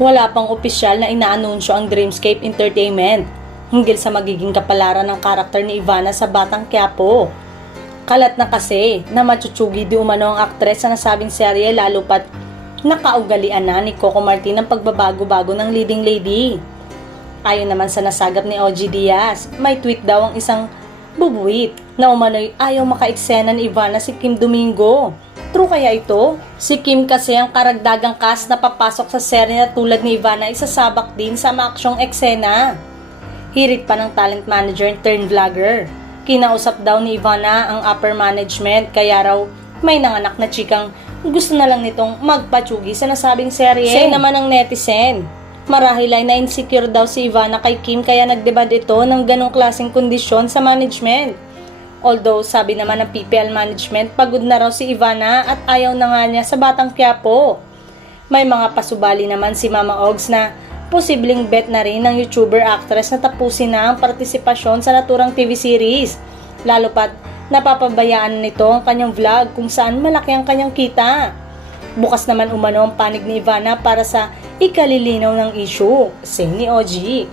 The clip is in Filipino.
Wala pang opisyal na inaanunsyo ang Dreamscape Entertainment hinggil sa magiging kapalaran ng karakter ni Ivana sa Batang Quiapo. Kalat na kasi na matsuchugi di umano ang aktres sa nasabing serye lalo pat nakaugalian na ni Coco Martin ang pagbabago-bago ng leading lady. Ayon naman sa nasagap ni OG Diaz, may tweet daw ang isang bubuwit na umano'y ayaw maka-eksena ni Ivana si Kim Domingo. True kaya ito? Si Kim kasi ang karagdagang cast na papasok sa serye na tulad ni Ivana isasabak din sa maaksyong eksena. Hirit pa ng talent manager turn vlogger. Kinausap daw ni Ivana ang upper management kaya raw may nanganak na chikang gusto na lang nitong magpatsugi sa nasabing serye. Say naman ng netizen, marahil ay na-insecure daw si Ivana kay Kim kaya nagdebate ito ng ganong klaseng kondisyon sa management. Although sabi naman ng PPL management pagod na raw si Ivana at ayaw na nga niya sa Batang Quiapo. May mga pasubali naman si Mama Ogs na posibleng bet na rin ng YouTuber actress na tapusin na ang partisipasyon sa naturang TV series. Lalo pat napapabayaan nito ang kanyang vlog kung saan malaki ang kanyang kita. Bukas naman umano ang panig ni Ivana para sa ikalilinaw ng issue, say ni OG.